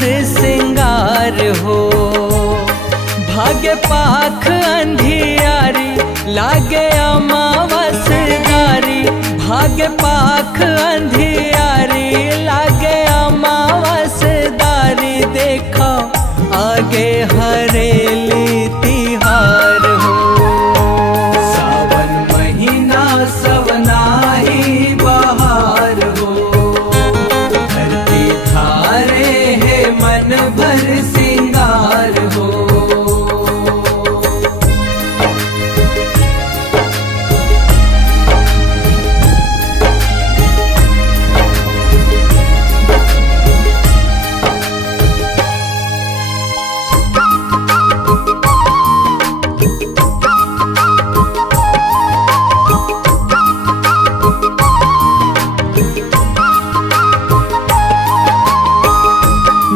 भर सिंगार हो। भाग्य पाख अंधियारी लागे अमावस दारी, भाग्य पाख अंधियारी लागे अमावस दारी, देखो आगे हरेली तिहार हो। सावन महीना सवनाही बहार हो, धरती थारे है मन भर सिंगार हो।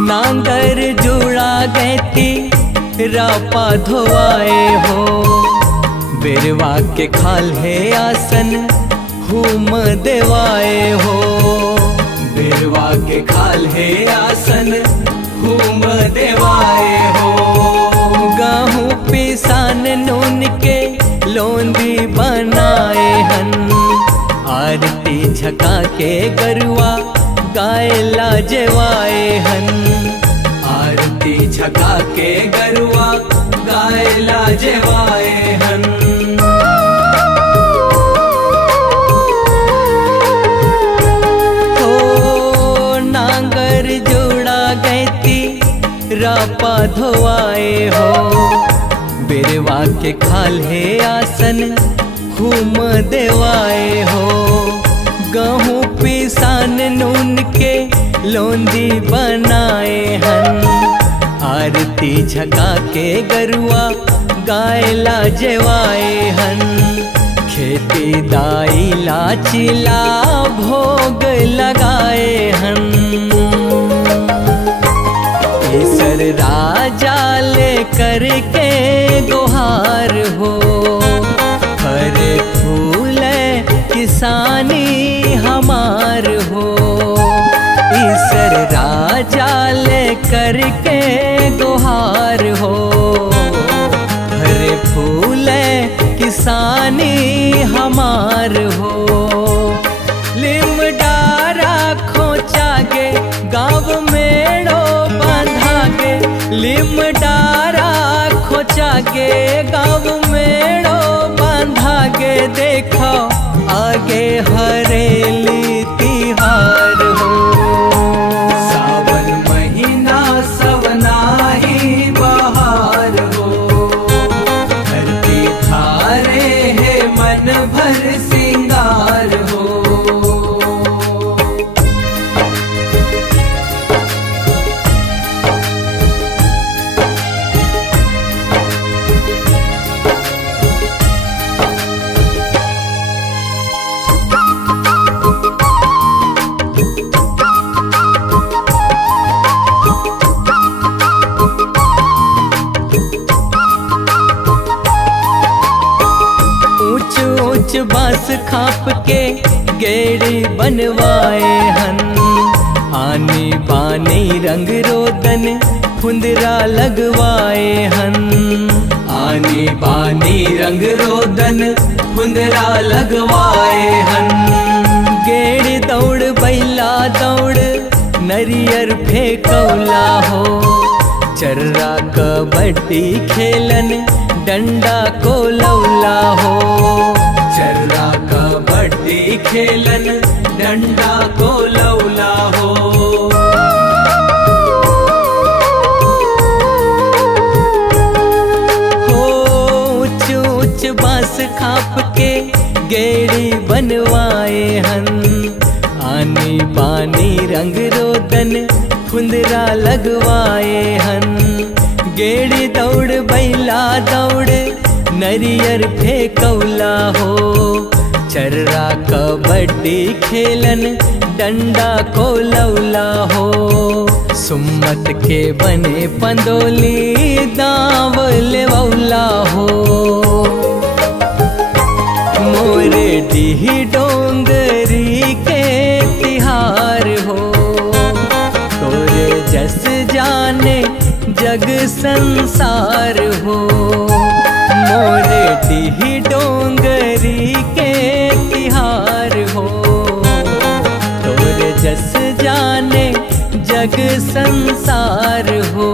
नांगर जुड़ा गैती रापा धोआए हो, बिरवा के खाल है आसन हुम देवाए हो। बिरवा के खाल है आसन हुम देवाए हो। गाहूँ पिसान नून के लोंदी बनाए हन, आरती झका के गरुआ गाय लाजवाए हन। आरती झका के गरुआ गाय लाजवाए हन। हो नांगर जोड़ा गैती रापा धोआए हो, बिरवा के खाल है आसन हुम देवाए हो। गहूँ पिसान नून के लोंदी बनाए हन, आरती झका के गरुआ गाय लाजवाए हन। खेती दाई लाचिला भोग लगाए हन, ईसर राजा ले करके गुहार हो। हरे फूल किसानी हमार हो, ईसर राजा ले करके गुहार हो। हरे फूल किसानी हमार हो। लिम डारा खोचागे गाँव मेड़ो बांधागे, लिम डारा खोचागे गाँव मेड़ो बांधागे, देखो आगे हरेली तिहार हो। सावन महीना सवनाही बहार हो, धरती थारे है मन भर सिंगार हो। बांस खाप के गेड़ी बनवाए हन, आनी बानी रंग रोदन फुंदरा लगवाए हन। आनी बानी रंग रोदन फुंदरा लगवाए हन। गेड़ी दौड़ बैला दौड़ नरियर फेंकौला हो, चर्रा कबड्डी खेलन डंडा को लौला हो। चर्रा कबड्डी खेलन डंडा को लौला हो। ऊंच ऊंच बांस खाप के गेड़ी बनवाए हन, आनी बानी रंग रोदन फुंदरा लगवाए हन। गेड़ी दौड़ बैला दौड़ नरियर फेंकौला हो, चर्रा कबड्डी खेलन डंडा को लौला हो। सुम्मत के बने पंदोली दाव लेवौला हो, मोरे डीह डोंगरी के तिहार हो। तोरे जस जा संसार हो। मोरे टिही डोंगरी के तिहार हो, तोरे जस जाने जग संसार हो।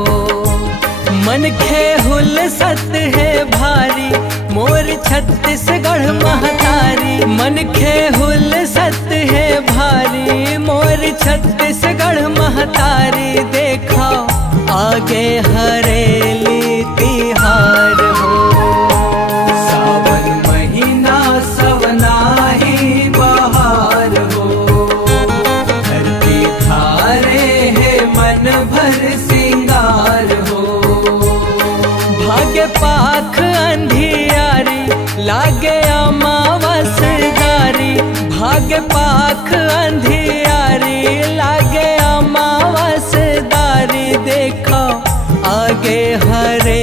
मन खे हुल सत है भारी, मोर छत्तीसगढ़ महतारी। मन खे हुल सत है भारी, मोर छत्तीसगढ़ महतारी। देखा आगे हरेली तिहार हो। सावन महीना सवना ही बहार हो, धरती थारे है मन भर सिंगार हो। भाग्य पाख अंधियारी, लागे अमावस दारी। भाग्य पाख अंधियारी, लागे अमावस दारी। देखा आगे हरे